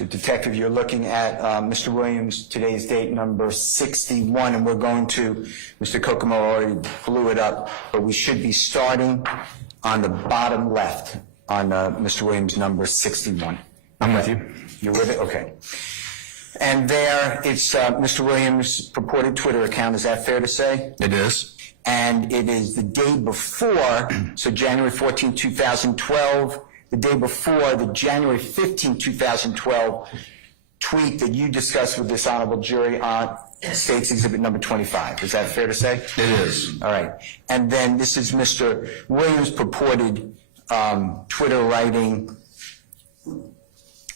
So, Detective, you're looking at Mr. Williams, today's date, number 61, and we're going to, Mr. Kokomo already blew it up, but we should be starting on the bottom left on Mr. Williams, number 61. I'm with you. You're with it? Okay. And there, it's Mr. Williams' purported Twitter account. Is that fair to say? It is. And it is the day before, so January 14, 2012, the day before the January 15, 2012 tweet that you discussed with this honorable jury on State's Exhibit number 25. Is that fair to say? It is. All right. And then this is Mr. Williams' purported Twitter writing,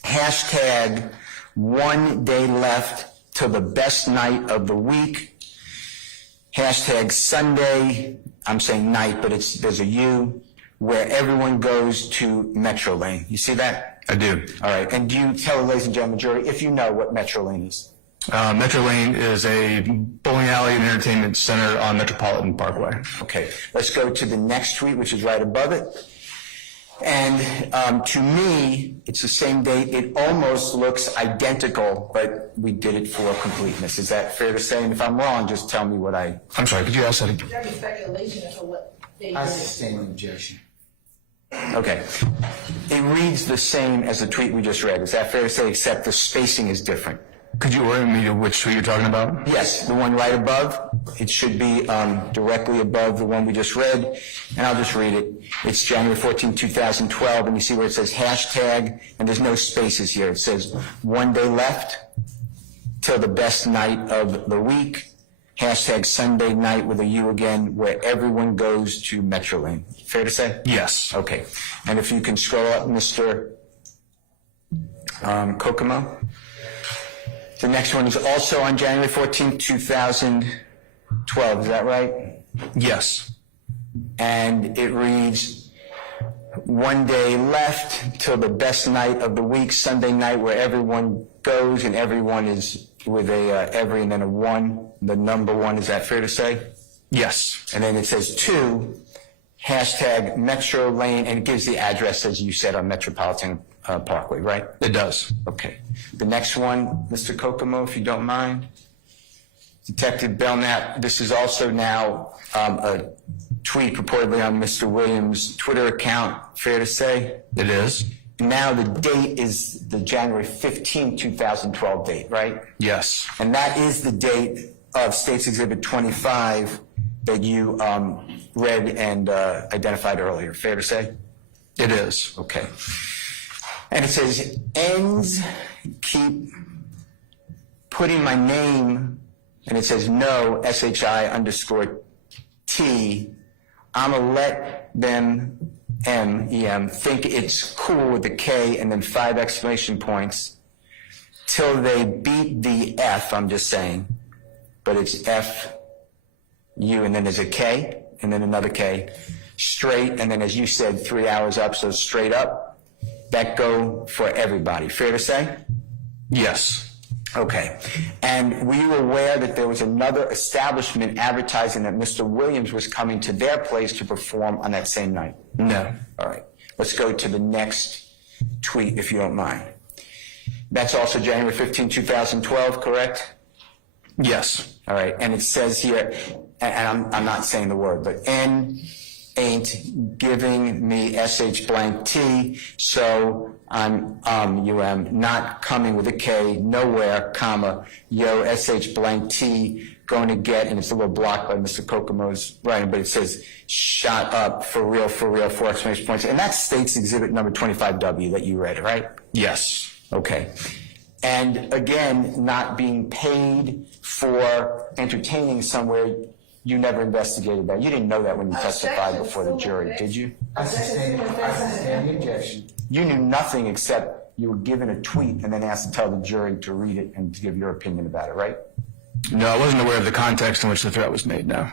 hashtag 1 day left till the best night of the week, hashtag Sunday, I'm saying night, but there's a U, where everyone goes to Metrolane. You see that? I do. All right. And do you tell the ladies and gentlemen jury if you know what Metrolane is? Metrolane is a bowling alley and entertainment center on Metropolitan Parkway. Okay. Let's go to the next tweet, which is right above it. And to me, it's the same date. It almost looks identical, but we did it for completeness. Is that fair to say? And if I'm wrong, just tell me what I... I'm sorry, could you ask that again? Is there any speculation as to what they I sustain an objection. Okay. It reads the same as the tweet we just read. Is that fair to say, except the spacing is different? Could you orient me to which tweet you're talking about? Yes, the one right above. It should be directly above the one we just read, and I'll just read it. It's January 14, 2012, and you see where it says hashtag, and there's no spaces here. It says 1 day left till the best night of the week, hashtag Sunday night with a U again, where everyone goes to Metrolane. Fair to say? Yes. Okay. And if you can scroll up, Mr. Kokomo. The next one is also on January 14, 2012. Is that right? Yes. And it reads, 1 day left till the best night of the week, Sunday night, where everyone goes, and everyone is with a every and then a one, the number one. Is that fair to say? Yes. And then it says 2, hashtag Metrolane, and it gives the address, as you said, on Metropolitan Parkway, right? It does. Okay. The next one, Mr. Kokomo, if you don't mind. Detective Belknap, this is also now a tweet purportedly on Mr. Williams' Twitter account, fair to say? It is. Now the date is the January 15, 2012 date, right? Yes. And that is the date of State's Exhibit 25 that you read and identified earlier, fair to say? It is. Okay. And it says, ends keep putting my name, and it says no, SHI_T. I'ma let them, M-E-M, think it's cool with the K and then 5 exclamation points till they beat the F, I'm just saying. But it's F-U, and then there's a K, and then another K. Straight, and then as you said, 3 hours up, so straight up. That go for everybody. Fair to say? Yes. Okay. And were you aware that there was another establishment advertising that Mr. Williams was coming to their place to perform on that same night? No. All right. Let's go to the next tweet, if you don't mind. That's also January 15, 2012, correct? Yes. All right. And it says here, and I'm not saying the word, but N ain't giving me SH blank T, so I'm not coming with a K, nowhere, comma, yo, SH blank T, going to get, and it's a little blocked by Mr. Kokomo's writing, but it says, shot up, for real, 4 exclamation points. And that's State's Exhibit number 25W that you read, right? Yes. Okay. And again, not being paid for entertaining somewhere, you never investigated that. You didn't know that when you testified before the jury, did you? I sustain the objection. You knew nothing except you were given a tweet and then asked to tell the jury to read it and to give your opinion about it, right? No, I wasn't aware of the context in which the threat was made, no.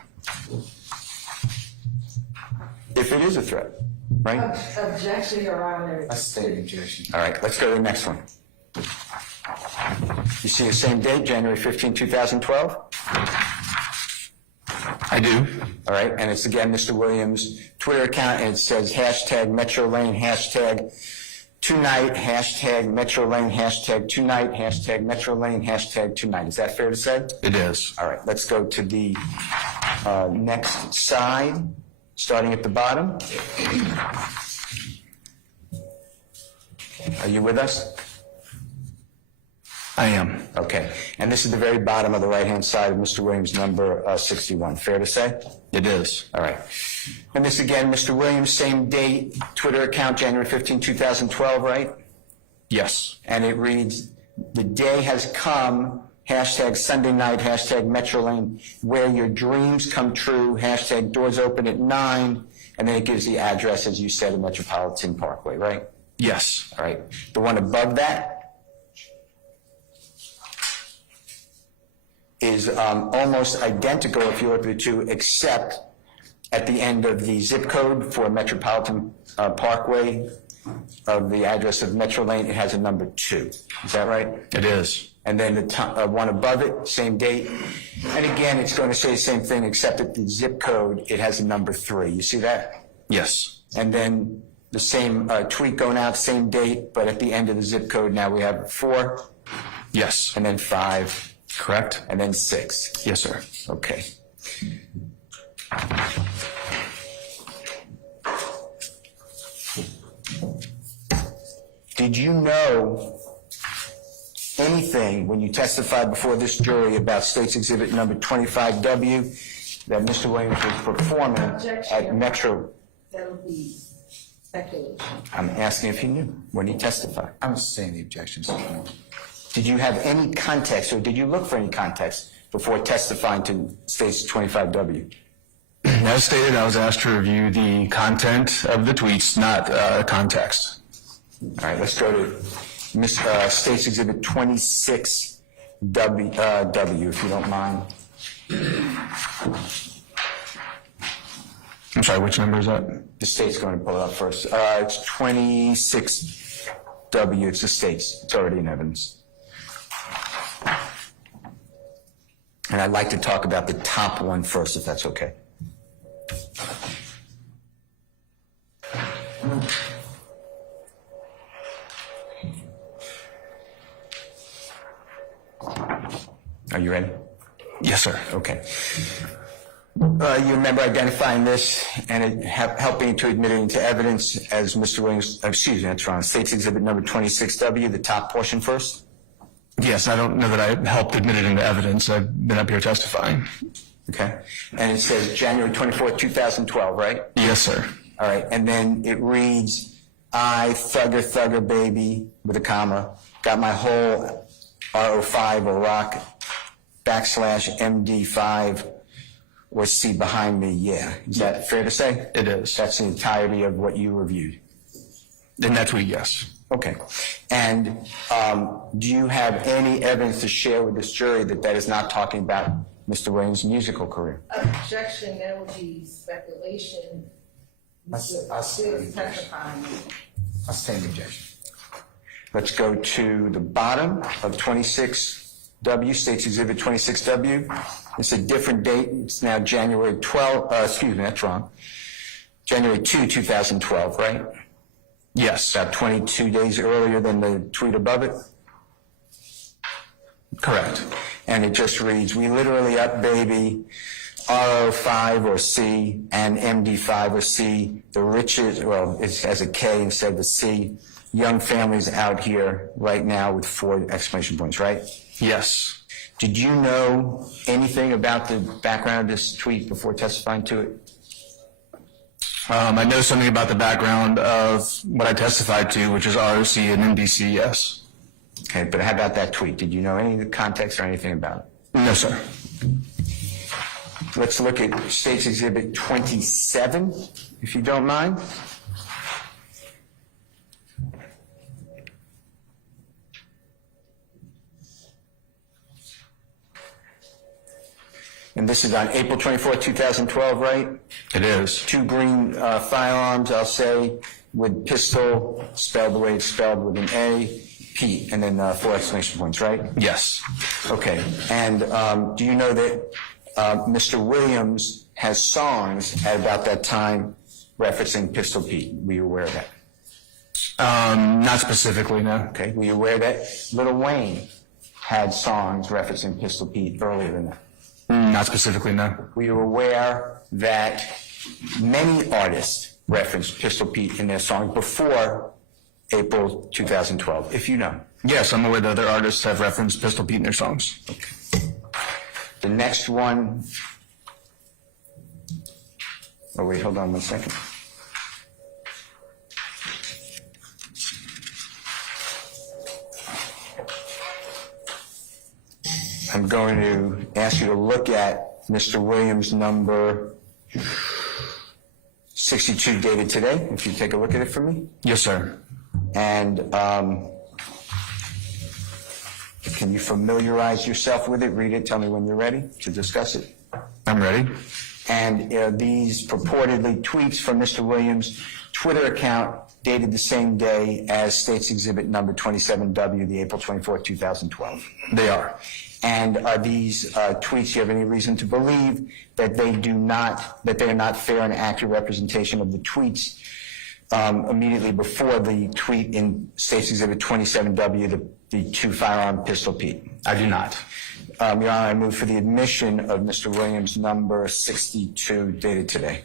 If it is a threat, right? Objection, Your Honor. I sustain the objection. All right, let's go to the next one. You see the same date, January 15, 2012? I do. All right, and it's again Mr. Williams' Twitter account, and it says hashtag Metrolane, hashtag tonight, hashtag Metrolane, hashtag tonight, hashtag Metrolane, hashtag tonight. Is that fair to say? It is. All right, let's go to the next side, starting at the bottom. Are you with us? I am. Okay, and this is the very bottom of the right-hand side of Mr. Williams' number 61. Fair to say? It is. All right. And this again, Mr. Williams, same date, Twitter account, January 15, 2012, right? Yes. And it reads, the day has come, hashtag Sunday night, hashtag Metrolane, where your dreams come true, hashtag doors open at 9, and then it gives the address, as you said, of Metropolitan Parkway, right? Yes. All right. The one above that is almost identical if you look at the two, except at the end of the zip code for Metropolitan Parkway of the address of Metrolane, it has a number 2. Is that right? It is. And then the one above it, same date. And again, it's going to say the same thing, except at the zip code, it has a number 3. You see that? Yes. And then the same tweet going out, same date, but at the end of the zip code, now we have 4, Yes. and then 5, Correct? and then 6. Yes, sir. Okay. Did you know anything when you testified before this jury about State's Exhibit number 25W that Mr. Williams was performing at Metro? That'll be speculation. I'm asking if he knew when he testified. I'm saying the objections. Did you have any context, or did you look for any context before testifying to State's 25W? As stated, I was asked to review the content of the tweets, not context. All right, let's go to State's Exhibit 26W, if you don't mind. I'm sorry, which number is that? The state's going to pull it up first. It's 26W. It's the state's. It's already in evidence. And I'd like to talk about the top one first, if that's okay. Are you ready? Yes, sir. Okay. You remember identifying this and it helping to admit it into evidence as Mr. Williams, excuse me, that's wrong. State's Exhibit number 26W, the top portion first? Yes, I don't know that I helped admit it into evidence. I've been up here testifying. Okay. And it says January 24th, 2012, right? Yes, sir. All right. And then it reads, I, thugger, baby, with a comma, got my whole RO5 or rock /MD5 or C behind me, yeah. Is that fair to say? It is. That's the entirety of what you reviewed. In that tweet, yes. Okay. And do you have any evidence to share with this jury that that is not talking about Mr. Williams' musical career? Objection, that would be speculation. I Still testifying. I stand the objection. Let's go to the bottom of 26W, State's Exhibit 26W. It's a different date. It's now January 12, excuse me, that's wrong. January 2, 2012, right? Yes. About 22 days earlier than the tweet above it. Correct. And it just reads, we literally up baby, RO5 or C and MD5 or C, the richest, well, it has a K instead of a C, young families out here right now with 4 exclamation points, right? Yes. Did you know anything about the background of this tweet before testifying to it? I know something about the background of what I testified to, which is ROC and MDC, yes. Okay, but how about that tweet? Did you know any of the context or anything about it? No, sir. Let's look at State's Exhibit 27, if you don't mind. And this is on April 24th, 2012, right? It is. 2 green firearms, I'll say, with pistol, spelled the way it's spelled with an A, P, and then 4 exclamation points, right? Yes. Okay. And do you know that Mr. Williams has songs at about that time referencing Pistol Pete? Were you aware of that? Not specifically, no. Okay, were you aware that Lil Wayne had songs referencing Pistol Pete earlier than that? Not specifically, no. Were you aware that many artists referenced Pistol Pete in their songs before April 2012, if you know? Yes, I'm aware that other artists have referenced Pistol Pete in their songs. The next one, oh wait, hold on one second. I'm going to ask you to look at Mr. Williams' number 62 dated today, if you take a look at it for me. Yes, sir. And can you familiarize yourself with it? Read it, tell me when you're ready to discuss it. I'm ready. And these purportedly tweets from Mr. Williams' Twitter account dated the same day as State's Exhibit number 27W, the April 24, 2012. They are. And are these tweets, do you have any reason to believe that they are not fair and accurate representation of the tweets immediately before the tweet in State's Exhibit 27W, the two firearm Pistol Pete? I do not. Your Honor, I move for the admission of Mr. Williams' number 62 dated today.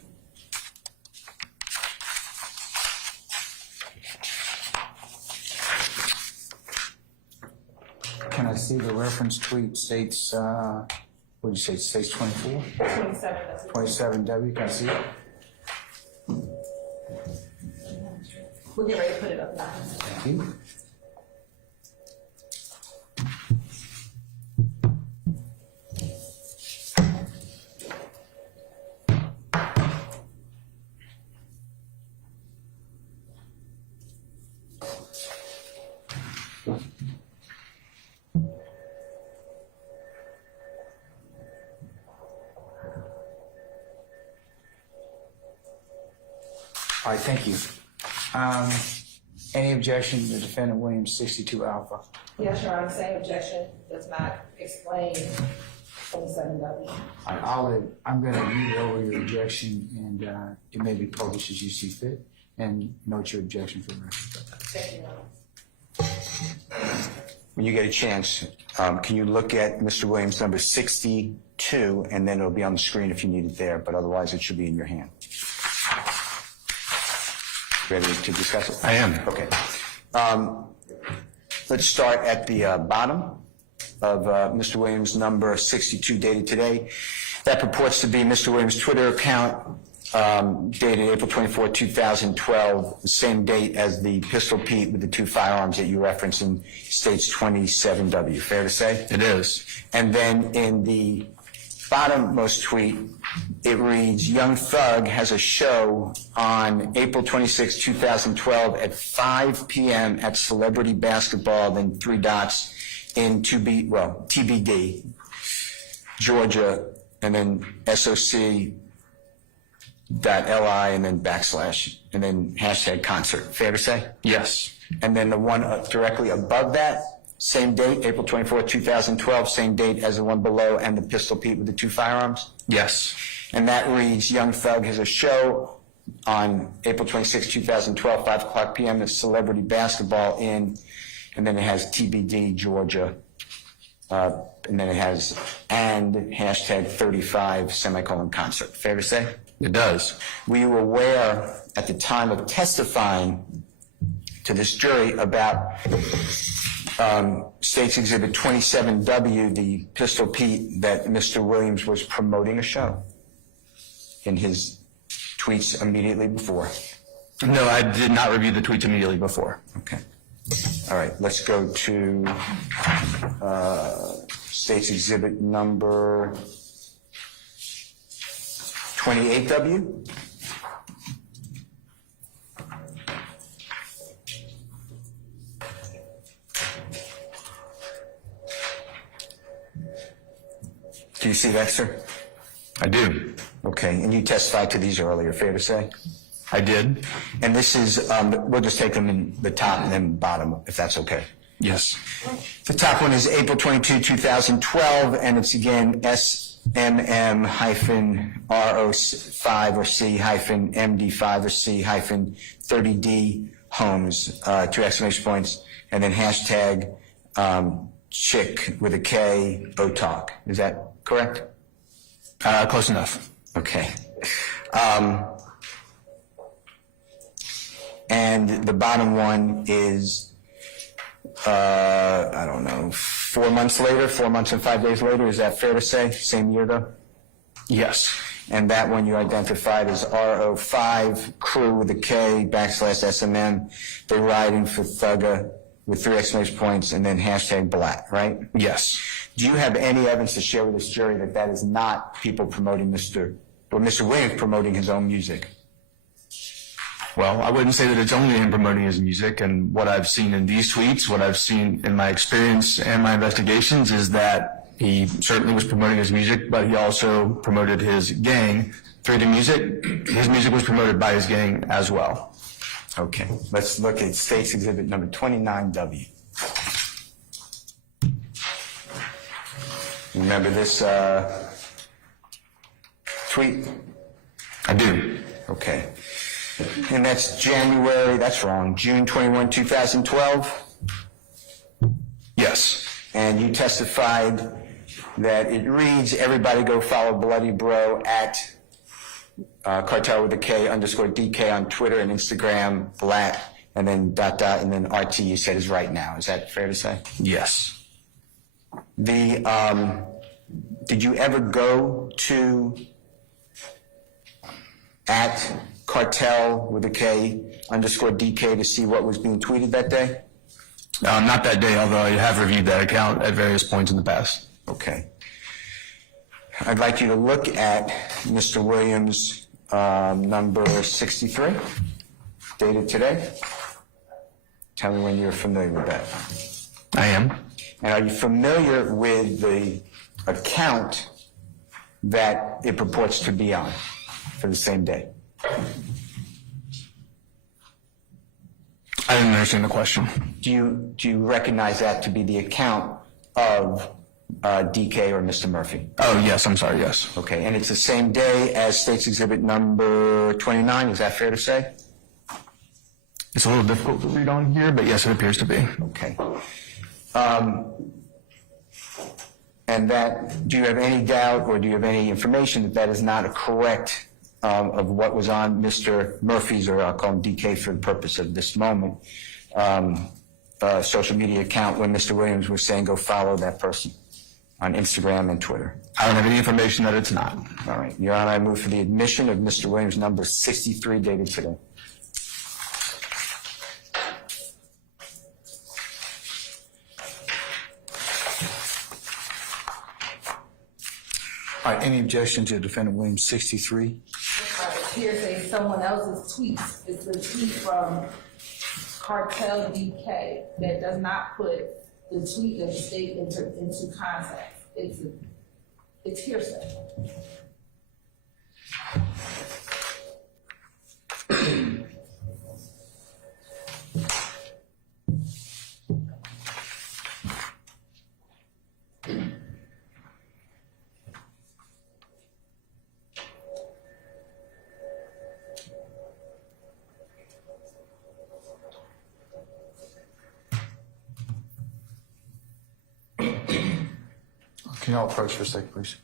Can I see the reference tweet states, what did you say, states 24? 27W, can I see it? We're getting ready to put it up now. Thank you. All right, thank you. Any objection to defendant Williams 62 Alpha? Yes, Your Honor, same objection does not explain 27W. I'm going to read over your objection, and it may be published as you see fit, and note your objection for the record. Thank you, Your Honor. When you get a chance, can you look at Mr. Williams' number 62, and then it'll be on the screen if you need it there, but otherwise it should be in your hand. Ready to discuss it? I am. Okay. Let's start at the bottom of Mr. Williams' number 62 dated today. That purports to be Mr. Williams' Twitter account dated April 24, 2012, the same date as the Pistol Pete with the two firearms that you referenced in States 27W. Fair to say? It is. And then in the bottommost tweet, it reads, Young Thug has a show on April 26, 2012 at 5 p.m. at Celebrity Basketball, then 3 dots in TBD, Georgia, and then SOC.LI, and then /, and then hashtag concert. Fair to say? Yes. And then the one directly above that, same date, April 24, 2012, same date as the one below, and the Pistol Pete with the two firearms? Yes. And that reads, Young Thug has a show on April 26, 2012, 5 o'clock p.m. at Celebrity Basketball in, and then it has TBD, Georgia, and then it has, and hashtag 35, concert. Fair to say? It does. Were you aware at the time of testifying to this jury about State's Exhibit 27W, the Pistol Pete, that Mr. Williams was promoting a show in his tweets immediately before? No, I did not review the tweets immediately before. Okay. All right, let's go to State's Exhibit number 28W. Do you see that, sir? I do. Okay, and you testified to these earlier, fair to say? I did. And this is, we'll just take them in the top and then bottom, if that's okay. Yes. The top one is April 22, 2012, and it's again SMM-RO5 or C-MD5 or C-30D Holmes, 2 exclamation points, and then hashtag chick with a K, Botalk. Is that correct? Close enough. Okay. And the bottom one is, I don't know, 4 months later, 4 months and 5 days later. Is that fair to say? Same year though? Yes. And that one you identified as RO5, crew with a K, / SMM. They riding for Thugger with 3 exclamation points and then hashtag black, right? Yes. Do you have any evidence to share with this jury that that is not people promoting Mr. Williams promoting his own music? Well, I wouldn't say that it's only him promoting his music, and what I've seen in these tweets, what I've seen in my experience and my investigations is that he certainly was promoting his music, but he also promoted his gang through the music. His music was promoted by his gang as well. Okay, let's look at State's Exhibit number 29W. Remember this tweet? I do. Okay. And that's June 21, 2012. Yes. And you testified that it reads, everybody go follow Bloody Bro at Cartel with a K _ DK on Twitter and Instagram, black, and then .. and then RT you said is right now. Is that fair to say? Yes. Did you ever go to at Cartel with a K _ DK to see what was being tweeted that day? Not that day, although I have reviewed that account at various points in the past. Okay. I'd like you to look at Mr. Williams' number 63, dated today. Tell me when you're familiar with that. I am. And are you familiar with the account that it purports to be on for the same day? I didn't understand the question. Do you recognize that to be the account of DK or Mr. Murphy? Oh, yes, I'm sorry, yes. Okay, and it's the same day as State's Exhibit number 29, is that fair to say? It's a little difficult to read on here, but yes, it appears to be. Okay. And that, do you have any doubt or do you have any information that that is not a correct of what was on Mr. Murphy's, or I'll call him DK for the purpose of this moment, social media account when Mr. Williams was saying go follow that person on Instagram and Twitter? I don't have any information that it's not. All right. Your Honor, I move for the admission of Mr. Williams' number 63 dated today. All right, any objection to Defendant Williams 63? Hearsay someone else's tweets. It's a tweet from Cartel DK that does not put the tweet of the state into context. It's hearsay. Can you all approach for a second, please?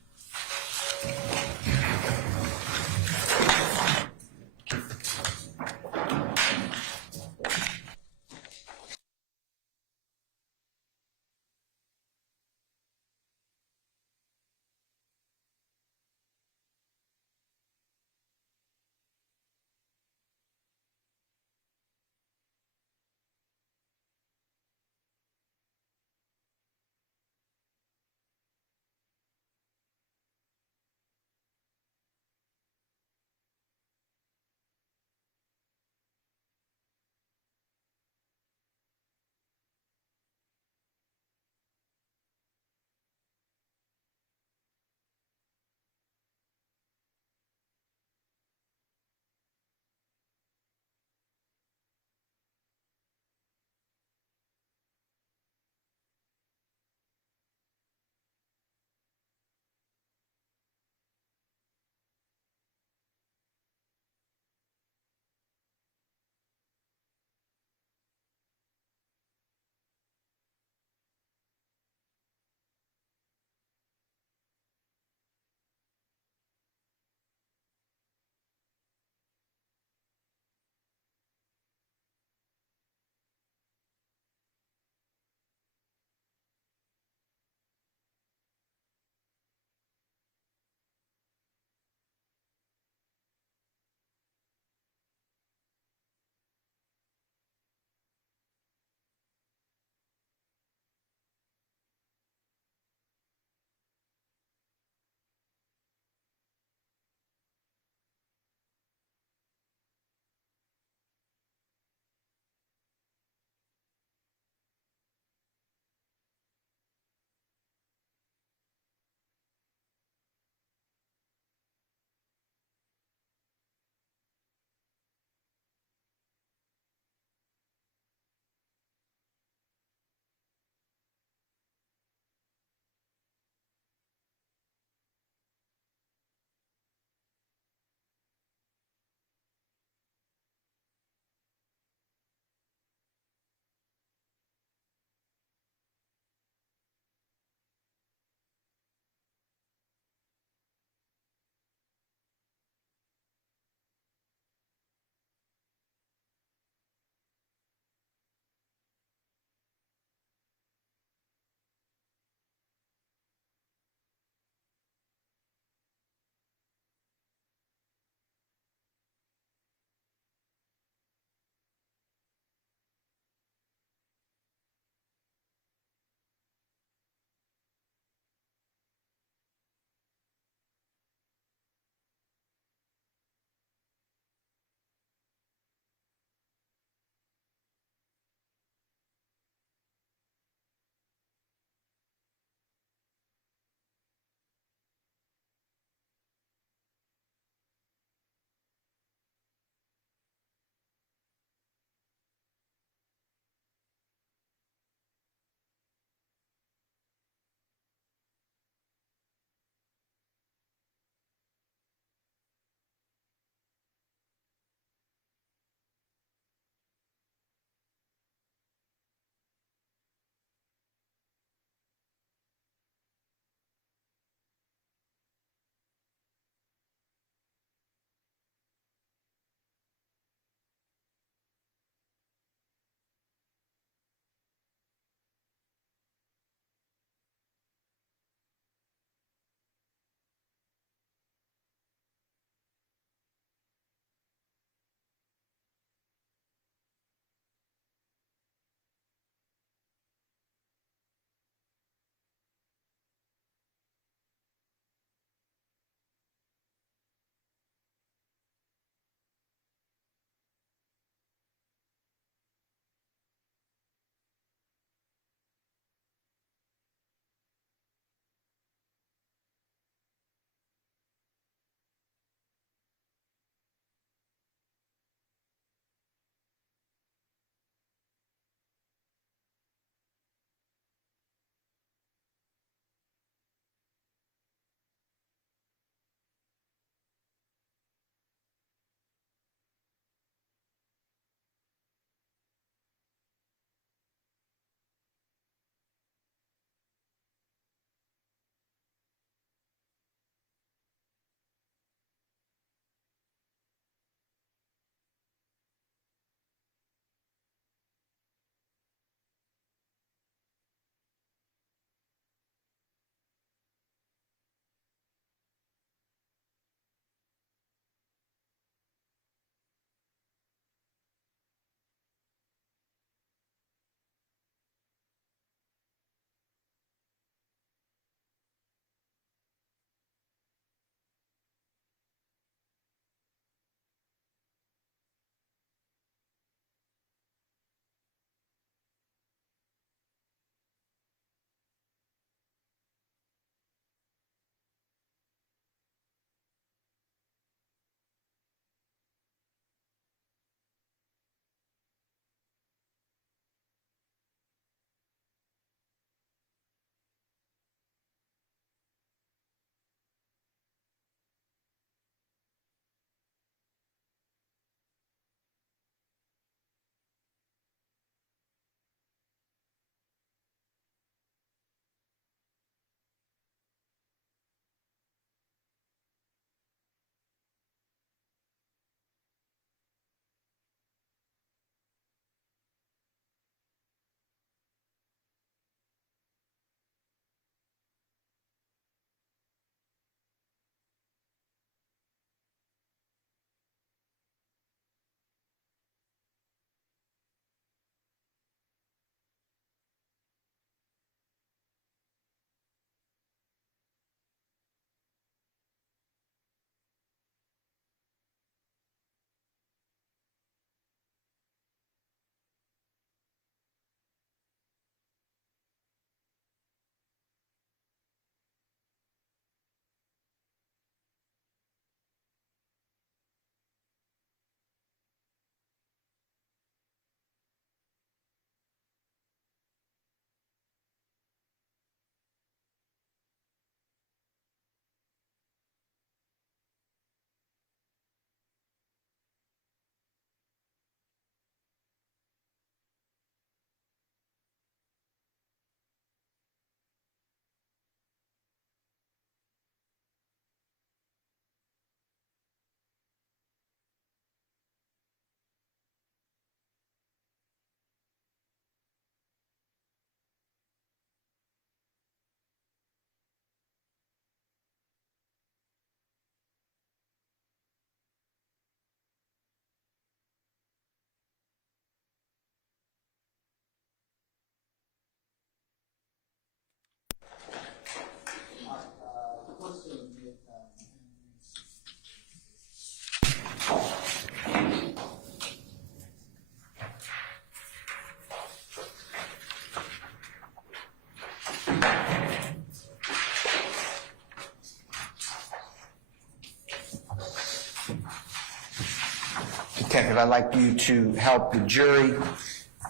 Detective, I'd like you to help the jury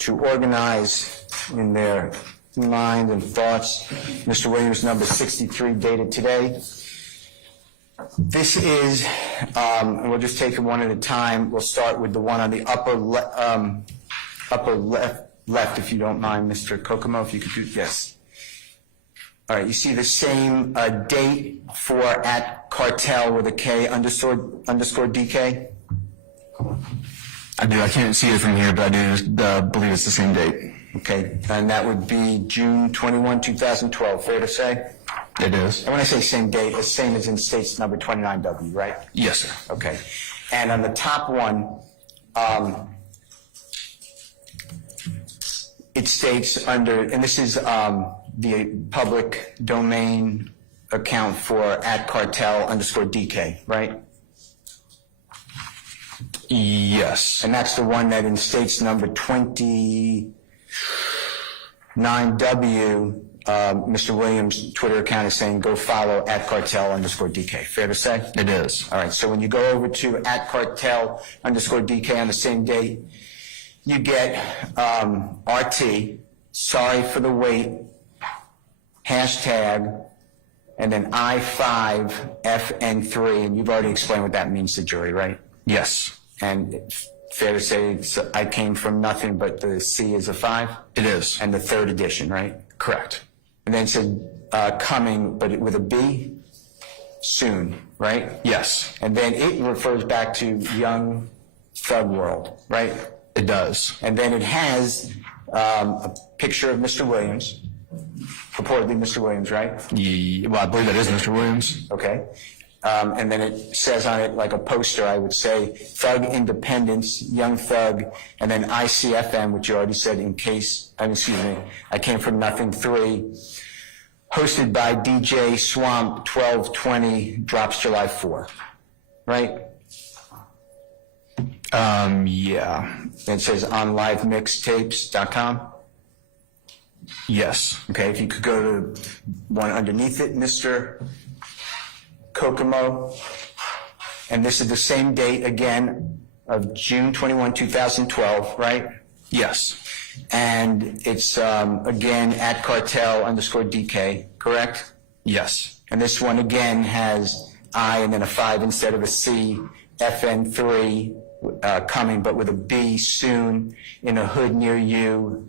to organize in their mind and thoughts Mr. Williams, number 63, dated today. This is, and we'll just take it one at a time. We'll start with the one on the upper left, if you don't mind, Mr. Kokomo, if you could do, yes. All right, you see the same date for at Cartel with a K underscore DK? I do. I can't see it from here, but I do believe it's the same date. Okay, and that would be June 21, 2012, fair to say? It is. And when I say same date, the same as in states number 29W, right? Yes, sir. Okay. And on the top one, it states under, and this is the public domain account for at Cartel underscore DK, right? Yes. And that's the one that in states number 29W, Mr. Williams' Twitter account is saying go follow at Cartel underscore DK. Fair to say? It is. All right, so when you go over to at Cartel underscore DK on the same date, you get RT, sorry for the wait, hashtag, and then I5FN3, and you've already explained what that means to jury, right? Yes. And fair to say, I came from nothing, but the C is a 5? It is. And the third edition, right? Correct. And then it said coming, but with a B, soon, right? Yes. And then it refers back to Young Thug World, right? It does. And then it has a picture of Mr. Williams, purportedly Mr. Williams, right? Well, I believe that is Mr. Williams. Okay. And then it says on it, like a poster, I would say, Thug Independence, Young Thug, and then ICFM, which you already said I came from nothing 3, hosted by DJ Swamp, 12/20, drops July 4, right? Yeah. And it says on livemixtapes.com. Yes. Okay, if you could go to one underneath it, Mr. Kokomo. And this is the same date again of June 21, 2012, right? Yes. And it's again at Cartel underscore DK, correct? Yes. And this one again has I and then a 5 instead of a C, FN3 coming, but with a B, soon, in a hood near you,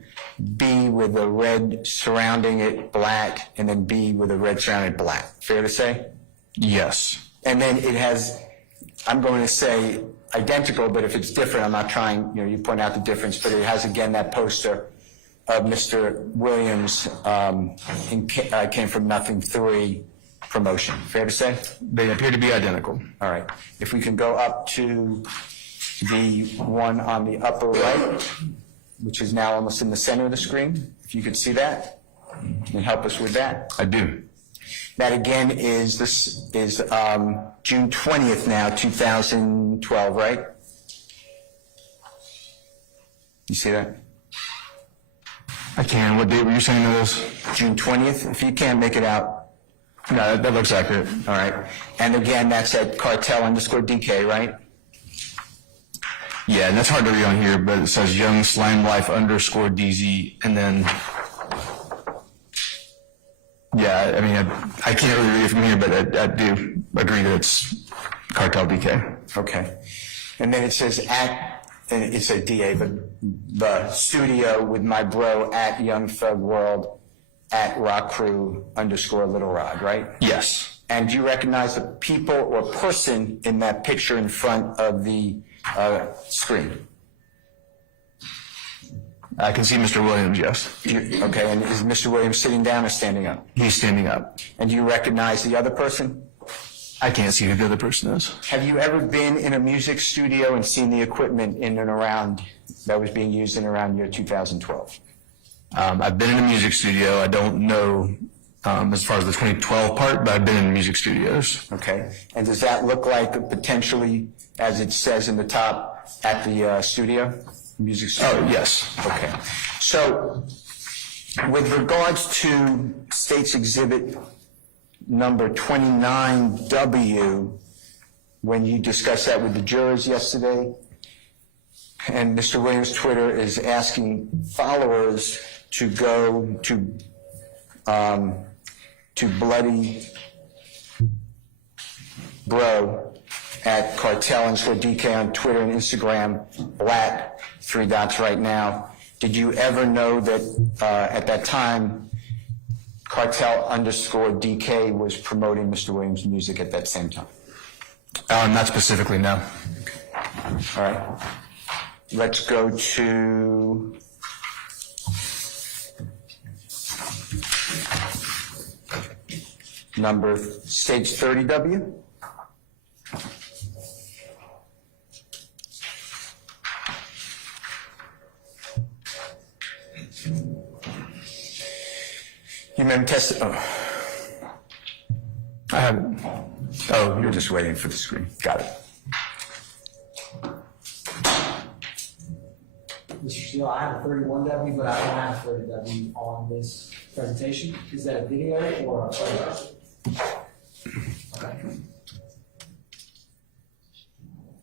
B with a red surrounding it, black, and then B with a red surrounding black. Fair to say? Yes. And then it has, I'm going to say identical, but if it's different, I'm not trying, you point out the difference, but it has again that poster of Mr. Williams, came from nothing 3 promotion. Fair to say? They appear to be identical. All right. If we can go up to the one on the upper right, which is now almost in the center of the screen, if you could see that, and help us with that. I do. That again is June 20th now, 2012, right? You see that? I can. What date were you saying it was? June 20th. If you can't make it out. No, that looks accurate. All right. And again, that's at Cartel underscore DK, right? Yeah, and that's hard to read on here, but it says Young Slime Life underscore DZ, and then, yeah, I mean, I can't really read it from here, but I do agree that it's Cartel DK. Okay. And then it says and it's a DA, but the studio with my bro at Young Thug World at Rock Crew underscore Little Rod, right? Yes. And do you recognize the people or person in that picture in front of the screen? I can see Mr. Williams, yes. Okay, and is Mr. Williams sitting down or standing up? He's standing up. And do you recognize the other person? I can't see who the other person is. Have you ever been in a music studio and seen the equipment in and around that was being used in around year 2012? I've been in a music studio. I don't know as far as the 2012 part, but I've been in music studios. Okay, and does that look like potentially, as it says in the top, at the studio? Music studio? Oh, yes. Okay. So, with regards to State's Exhibit number 29W, when you discussed that with the jurors yesterday, And Mr. Williams' Twitter is asking followers to go to Bloody Bro at Cartel DK on Twitter and Instagram, Black, 3 dots right now. Did you ever know that at that time, Cartel _DK was promoting Mr. Williams' music at that same time? Not specifically, no. All right. Let's go to number stage 30W. You remember I haven't. Oh, You're just waiting for the screen. Got it. Mr. Steele, I have a 31W, but I don't have a 30W on this presentation. Is that a video or a photo? Okay.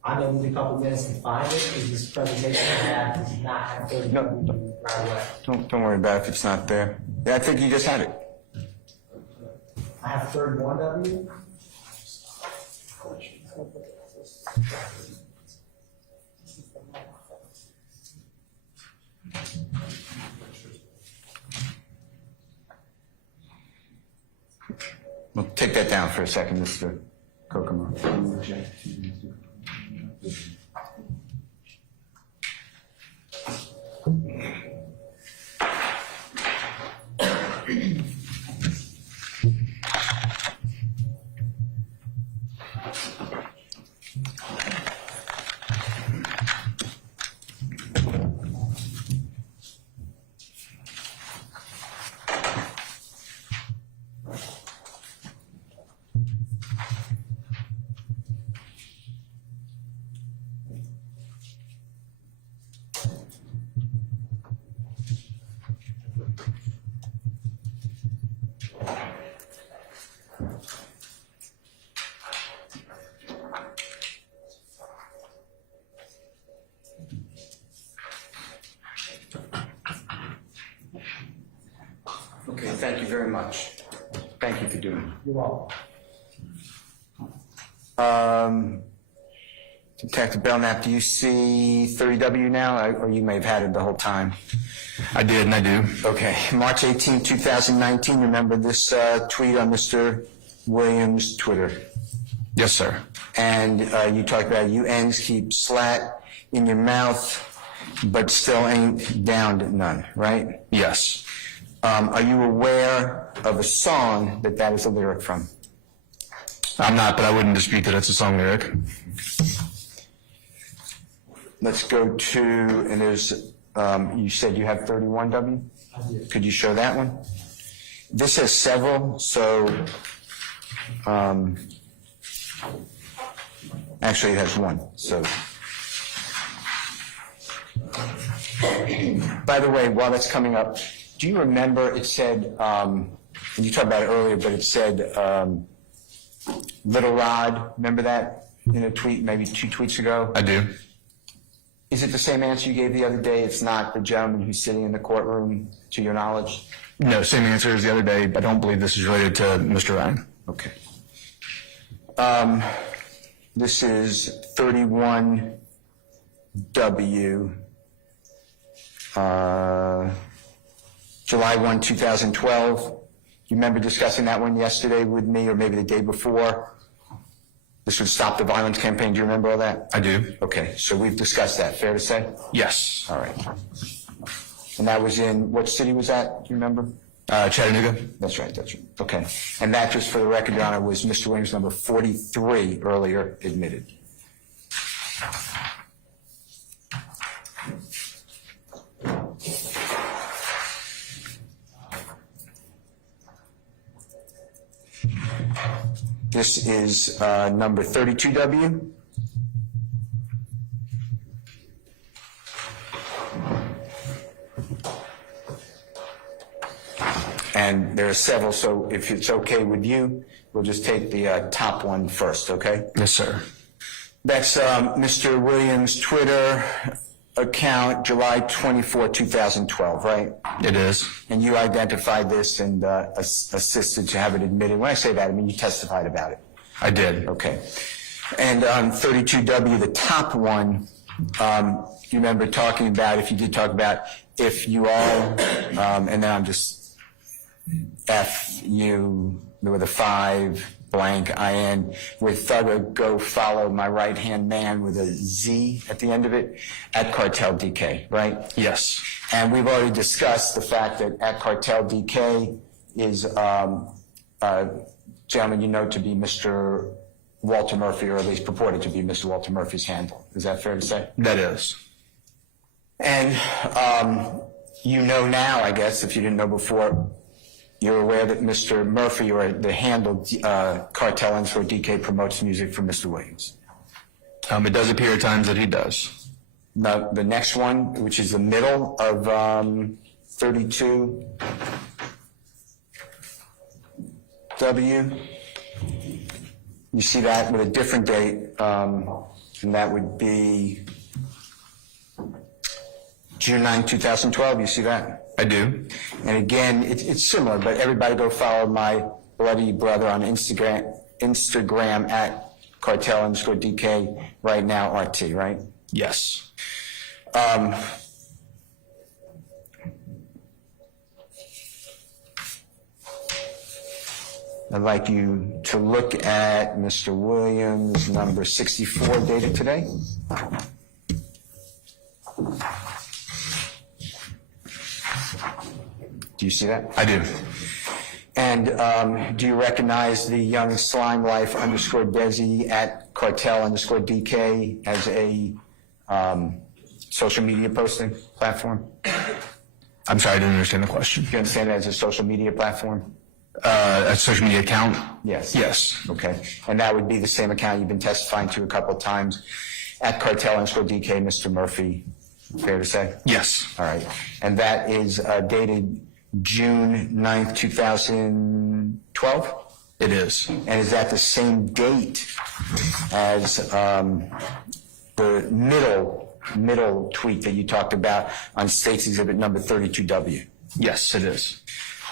I may need a couple minutes to find it, because this presentation I have does not have 30W right away. Don't worry about it if it's not there. Yeah, I think you just had it. I have 31W. We'll take that down for a second, Mr. Kokomo. Okay, thank you very much. Thank you for doing it. You're welcome. Detective Belknap, do you see 30W now, or you may have had it the whole time? I did, and I do. Okay, March 18, 2019, remember this tweet on Mr. Williams' Twitter? Yes, sir. And you talked about you ends keep slat in your mouth, but still ain't downed none, right? Yes. Are you aware of a song that is a lyric from? I'm not, but I wouldn't dispute that it's a song lyric. Let's go to, and there's, you said you have 31W? I did. Could you show that one? This has several, so, actually it has one, so. By the way, while that's coming up, do you remember it said, and you talked about it earlier, but it said, Little Rod, remember that in a tweet, maybe 2 tweets ago? I do. Is it the same answer you gave the other day? It's not the gentleman who's sitting in the courtroom, to your knowledge? No, same answer as the other day. I don't believe this is related to Mr. Ryan. Okay. This is 31W, July 1, 2012. You remember discussing that one yesterday with me, or maybe the day before? This would stop the violence campaign. Do you remember all that? I do. Okay, so we've discussed that. Fair to say? Yes. All right. And that was in, what city was that? Do you remember? Chattanooga. That's right, that's right. Okay. And that, just for the record, Your Honor, was Mr. Williams' number 43 earlier admitted. This is number 32W. And there are several, so if it's okay with you, we'll just take the top one first, okay? Yes, sir. That's Mr. Williams' Twitter, account July 24, 2012, right? It is. And you identified this and assisted to have it admitted. When I say that, I mean you testified about it. I did. Okay. And on 32W, the top one, you remember talking about, if you did talk about, if you all, and then I'm just F you with a 5 blank IN with Thugger, go follow my right hand man with a Z at the end of it at Cartel DK, right? Yes. And we've already discussed the fact that at Cartel DK is, gentlemen, you know to be Mr. Walter Murphy, or at least purported to be Mr. Walter Murphy's handle. Is that fair to say? That is. And you know now, I guess, if you didn't know before, you're aware that Mr. Murphy, or the handle Cartel _ DK, promotes music for Mr. Williams. It does appear at times that he does. Now, the next one, which is the middle of 32W, you see that with a different date, and that would be June 9, 2012. You see that? I do. And again, it's similar, but everybody go follow my bloody brother on Instagram at Cartel _ DK right now, RT, right? Yes. I'd like you to look at Mr. Williams, number 64, dated today. Do you see that? I do. And do you recognize the young slime life _ Desi at Cartel _ DK as a social media posting platform? I'm sorry, I didn't understand the question. Do you understand that as a social media platform? A social media account? Yes. Yes. Okay. And that would be the same account you've been testifying to a couple of times at Cartel _ DK, Mr. Murphy. Fair to say? Yes. All right. And that is dated June 9th, 2012? It is. And is that the same date as the middle tweet that you talked about on State's Exhibit number 32W? Yes, it is.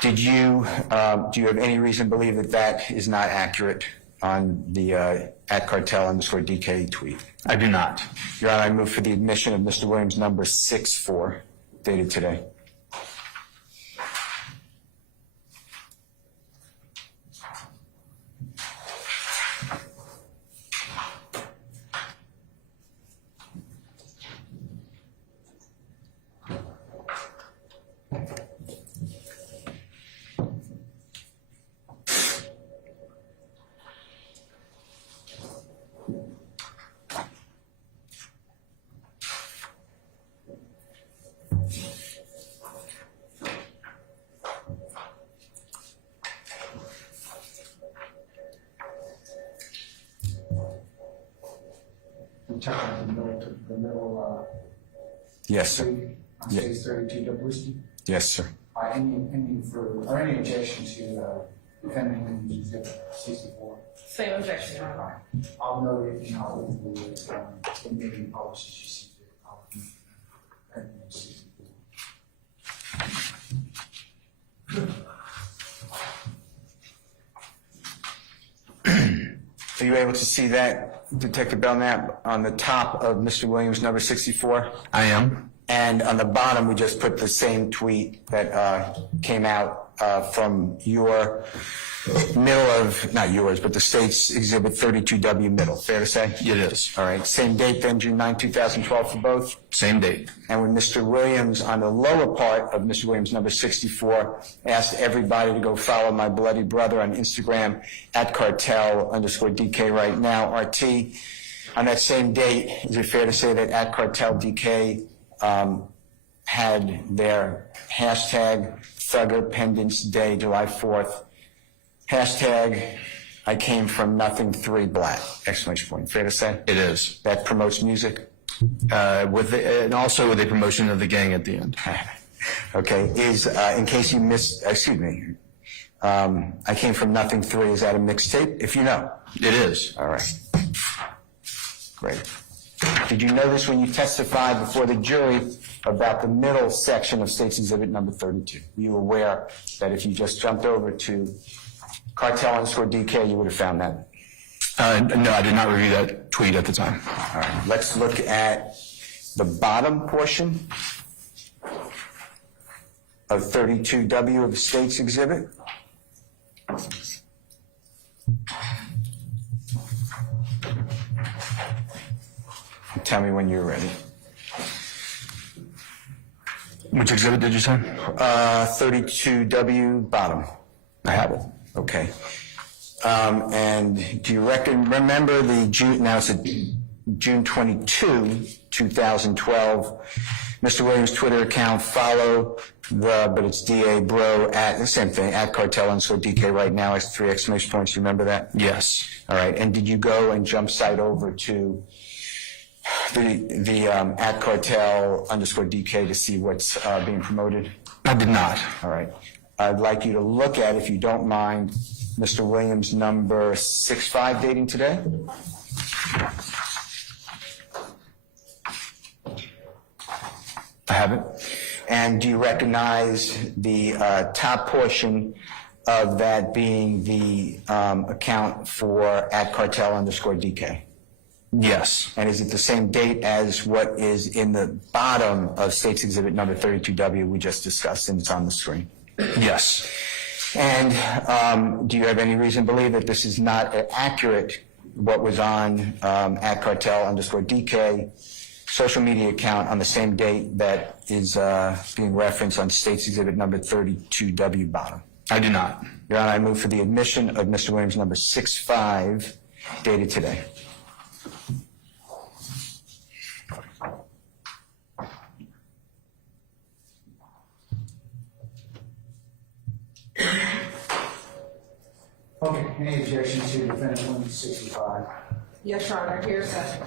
Do you have any reason to believe that that is not accurate on the at Cartel _ DK tweet? I do not. Your Honor, I move for the admission of Mr. Williams, number 64, dated today. I'm checking the middle, Yes, sir. on stage 32W whiskey. Yes, sir. Any objection to defending exhibit 64? Same objection, Your Honor. I'll note it, and I'll overrule it, in maybe polish as you see fit. I'll recommend 64. Are you able to see that, Detective Belknap, on the top of Mr. Williams, number 64? I am. And on the bottom, we just put the same tweet that came out from your middle of, not yours, but the State's Exhibit 32W middle. Fair to say? It is. All right. Same date then, June 9, 2012 for both? Same date. And when Mr. Williams, on the lower part of Mr. Williams, number 64, asked everybody to go follow my bloody brother on Instagram at Cartel _ DK right now, RT. On that same date, is it fair to say that at Cartel DK had their hashtag Thugger Pendants Day, July 4th, hashtag I came from nothing 3 black, exclamation point. Fair to say? It is. That promotes music? And also with a promotion of the gang at the end. Okay, is, in case you missed, excuse me, I came from nothing 3, is that a mixtape? If you know. It is. All right. Great. Did you know this when you testified before the jury about the middle section of State's Exhibit number 32? Were you aware that if you just jumped over to Cartel_DK, you would have found that? No, I did not review that tweet at the time. All right, let's look at the bottom portion of 32W of the State's Exhibit. Tell me when you're ready. Which exhibit did you say? 32W bottom. I have it. Okay. And do you remember the June, now it's June 22, 2012, Mr. Williams' Twitter account, but it's DA Bro at, the same thing, at Cartel_DK right now, it's 3 exclamation points. You remember that? Yes. All right. And did you go and jump site over to the at Cartel_DK to see what's being promoted? I did not. All right. I'd like you to look at, if you don't mind, Mr. Williams number 65 dating today. I have it. And do you recognize the top portion of that being the account for at Cartel_DK? Yes. And is it the same date as what is in the bottom of State's Exhibit number 32W we just discussed, and it's on the screen? Yes. And do you have any reason to believe that this is not accurate, what was on at Cartel_DK social media account on the same date that is being referenced on State's Exhibit number 32W bottom? I do not. Your Honor, I move for the admission of Mr. Williams number 65 dated today. Okay, any objection to defendant 165? Yes, Your Honor, here's that.